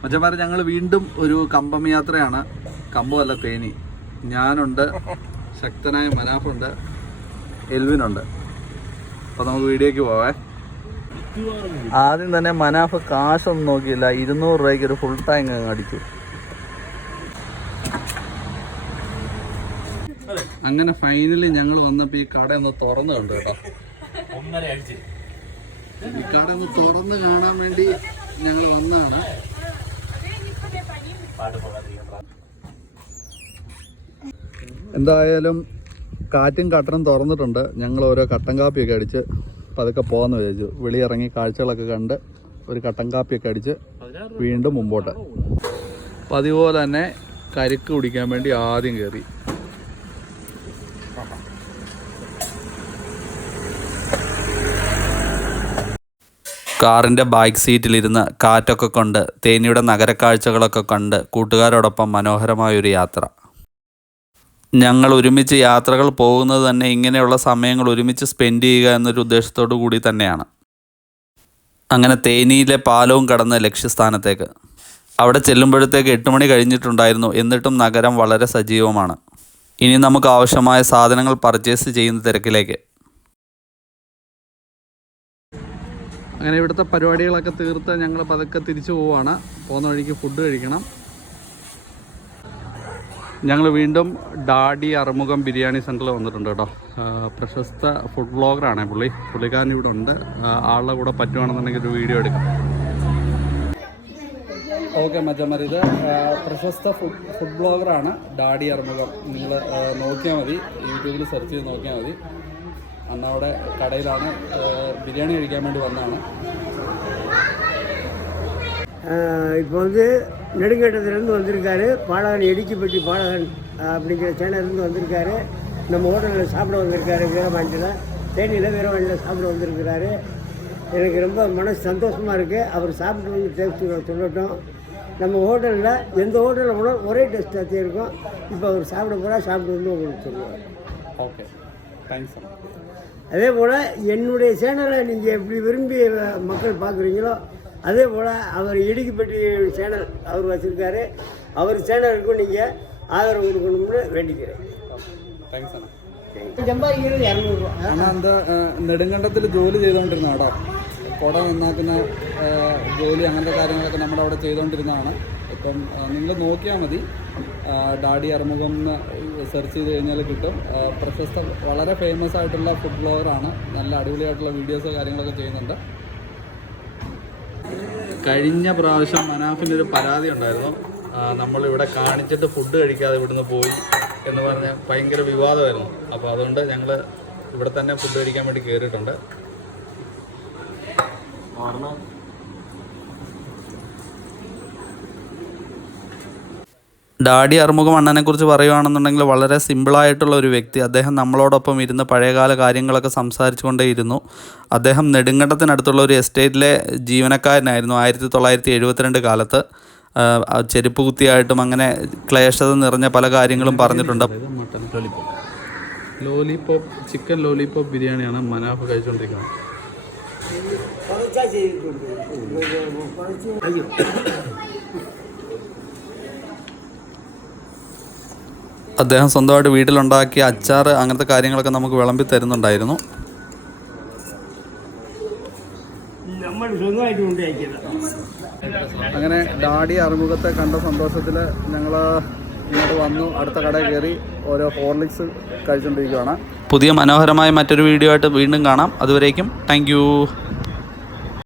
മച്ചന്മാരെ ഞങ്ങൾ വീണ്ടും ഒരു കമ്പം യാത്രയാണ്. കമ്പമല്ല, തേനി. ഞാനുണ്ട്, ശക്തനായ മനാഫുണ്ട്, എൽവിനുണ്ട്. അപ്പോൾ നമുക്ക് വീഡിയോയ്ക്ക് പോവേ. ആദ്യം തന്നെ മനാഫ് കാശൊന്നും നോക്കിയില്ല, 200 രൂപയ്ക്ക് ഒരു ഫുൾ ടാങ്ക് അങ്ങ് അടിച്ചു. അങ്ങനെ ഫൈനലി ഞങ്ങൾ വന്നപ്പോൾ ഈ കട ഒന്ന് തുറന്നു കണ്ടു കേട്ടോ. ഈ കട ഒന്ന് തുറന്ന് കാണാൻ വേണ്ടി ഞങ്ങൾ വന്നതാണ്. എന്തായാലും കാറ്റും കട്ടനും തുറന്നിട്ടുണ്ട്. ഞങ്ങൾ ഓരോ കട്ടൻ കാപ്പിയൊക്കെ അടിച്ച് പതുക്കെ പോകാമെന്ന് വിചാരിച്ചു. വെളിയിറങ്ങി കാഴ്ചകളൊക്കെ കണ്ട് ഒരു കട്ടൻ കാപ്പിയൊക്കെ അടിച്ച് വീണ്ടും മുമ്പോട്ട്. അപ്പം അതുപോലെ തന്നെ കരിക്ക് കുടിക്കാൻ വേണ്ടി ആദ്യം കയറി. കാറിൻ്റെ ബാക്ക് സീറ്റിലിരുന്ന് കാറ്റൊക്കെ കൊണ്ട് തേനിയുടെ നഗരക്കാഴ്ചകളൊക്കെ കണ്ട് കൂട്ടുകാരോടൊപ്പം മനോഹരമായൊരു യാത്ര. ഞങ്ങൾ ഒരുമിച്ച് യാത്രകൾ പോകുന്നത് തന്നെ ഇങ്ങനെയുള്ള സമയങ്ങൾ ഒരുമിച്ച് സ്പെൻഡ് ചെയ്യുക എന്നൊരു ഉദ്ദേശത്തോടു കൂടി തന്നെയാണ്. അങ്ങനെ തേനിയിലെ പാലവും കടന്ന് ലക്ഷ്യസ്ഥാനത്തേക്ക്. അവിടെ ചെല്ലുമ്പോഴത്തേക്ക് 8 മണി കഴിഞ്ഞിട്ടുണ്ടായിരുന്നു. എന്നിട്ടും നഗരം വളരെ സജീവമാണ്. ഇനി നമുക്ക് ആവശ്യമായ സാധനങ്ങൾ പർച്ചേസ് ചെയ്യുന്ന തിരക്കിലേക്ക്. അങ്ങനെ ഇവിടുത്തെ പരിപാടികളൊക്കെ തീർത്ത് ഞങ്ങൾ പതുക്കെ തിരിച്ചു പോവുകയാണ്. പോകുന്ന വഴിക്ക് ഫുഡ് കഴിക്കണം. ഞങ്ങൾ വീണ്ടും ഡാഡി അറുമുഖം ബിരിയാണി സെൻറ്ററിൽ വന്നിട്ടുണ്ട് കേട്ടോ. പ്രശസ്ത ഫുഡ് വ്ളോഗറാണ് പുള്ളിക്കാരൻ ഇവിടെ ഉണ്ട്. ആളുടെ കൂടെ പറ്റുവാണെന്നുണ്ടെങ്കിൽ ഒരു വീഡിയോ എടുക്കാം. ഓക്കെ മച്ചന്മാർ, ഇത് പ്രശസ്ത ഫുഡ് വ്ളോഗറാണ് ഡാഡി അറുമുഖം. നിങ്ങൾ നോക്കിയാൽ മതി, യൂട്യൂബിൽ സെർച്ച് ചെയ്ത് നോക്കിയാൽ മതി. അന്നവിടെ കടയിലാണ്, ബിരിയാണി കഴിക്കാൻ വേണ്ടി வந்தாണ്. இப்போ நெடுங்கட்டத்திலேருந்து வந்திருக்காரு. பாலகன் எடிச்சிப்பட்டி பாலகன் அப்படிங்கிற சேனல்லேருந்து வந்திருக்காரு. நம்ம ஹோட்டலில் சாப்பிட வந்திருக்காரு. வீரபாண்டியில் தேனியில் வீரபாண்டியில் சாப்பிட வந்திருக்கிறாரு. எனக்கு ரொம்ப மனசு சந்தோஷமாக இருக்குது. அவர் சாப்பிட்டு வந்து டேஸ்ட்டு சொல்லட்டும். நம்ம ஹோட்டலில் எந்த ஹோட்டலில் போனால் ஒரே டேஸ்ட்டாக இருக்கும். இப்போ அவர் சாப்பிட போகிறா, சாப்பிட்டு வந்து உங்களுக்கு சொல்லுவார். Okay, thanks. அதே போல் என்னுடைய சேனலை நீங்கள் எப்படி விரும்பி மக்கள் பார்க்குறீங்களோ அதே போல் அவர் இடுக்கிப்பட்டி சேனல் அவர் வச்சுருக்காரு. அவர் சேனலுக்கும் நீங்கள் ஆதரவு கொடுக்கணும்னு வேண்டிக்கிறேன். தேங்க்ஸ் அண்ணா. സമ്പാദിക്കുന്നത് 200 രൂപ. അണ്ണാ എന്താ നെടുങ്കണ്ടത്തിൽ ജോലി ചെയ്തുകൊണ്ടിരുന്ന കേട്ടോ. കുട നന്നാക്കുന്ന ജോലി അങ്ങനത്തെ കാര്യങ്ങളൊക്കെ നമ്മുടെ അവിടെ ചെയ്തുകൊണ്ടിരുന്നതാണ്. ഇപ്പം നിങ്ങൾ നോക്കിയാൽ മതി, ഡാഡി അറുമുഖം എന്ന് സെർച്ച് ചെയ്ത് കഴിഞ്ഞാൽ കിട്ടും. പ്രശസ്ത വളരെ ഫേമസ് ആയിട്ടുള്ള ഫുഡ് വ്ളോഗറാണ്. നല്ല അടിപൊളിയായിട്ടുള്ള വീഡിയോസോ കാര്യങ്ങളൊക്കെ ചെയ്യുന്നുണ്ട്. കഴിഞ്ഞ പ്രാവശ്യം മനാഫിൻ്റെ ഒരു പരാതി ഉണ്ടായിരുന്നു. നമ്മളിവിടെ കാണിച്ചിട്ട് ഫുഡ് കഴിക്കാതെ ഇവിടുന്ന് പോയി എന്ന് പറഞ്ഞ് ഭയങ്കര വിവാദമായിരുന്നു. അപ്പോൾ അതുകൊണ്ട് ഞങ്ങൾ ഇവിടെ തന്നെ ഫുഡ് കഴിക്കാൻ വേണ്ടി കയറിയിട്ടുണ്ട്. ഡാഡി അറുമുഖം അണ്ണനെക്കുറിച്ച് പറയുകയാണെന്നുണ്ടെങ്കിൽ വളരെ സിമ്പിളായിട്ടുള്ള ഒരു വ്യക്തി. അദ്ദേഹം നമ്മളോടൊപ്പം ഇരുന്ന് പഴയകാല കാര്യങ്ങളൊക്കെ സംസാരിച്ചു കൊണ്ടേയിരുന്നു. അദ്ദേഹം നെടുങ്കണ്ടത്തിനടുത്തുള്ള ഒരു എസ്റ്റേറ്റിലെ ജീവനക്കാരനായിരുന്നു. 1972 കാലത്ത് ചെരുപ്പ് കുത്തിയായിട്ടും അങ്ങനെ ക്ലേശത നിറഞ്ഞ പല കാര്യങ്ങളും പറഞ്ഞിട്ടുണ്ട്. മട്ടൻ ലോലിപോപ്പ് ചിക്കൻ ലോലിപോപ്പ് ബിരിയാണിയാണ് മനാഫ് കഴിച്ചുകൊണ്ടിരിക്കുന്നത്. അദ്ദേഹം സ്വന്തമായിട്ട് വീട്ടിലുണ്ടാക്കിയ അച്ചാർ അങ്ങനത്തെ കാര്യങ്ങളൊക്കെ നമുക്ക് വിളമ്പി തരുന്നുണ്ടായിരുന്നു. അങ്ങനെ ഡാഡി അറുമുഖത്തെ കണ്ട സന്തോഷത്തിൽ ഞങ്ങൾ ഇങ്ങോട്ട് വന്നു. അടുത്ത കടയിൽ കയറി ഓരോ ഹോർലിക്സ് കഴിച്ചുകൊണ്ടിരിക്കുകയാണ്. പുതിയ മനോഹരമായ മറ്റൊരു വീഡിയോ ആയിട്ട് വീണ്ടും കാണാം. അതുവരേക്കും താങ്ക് യു.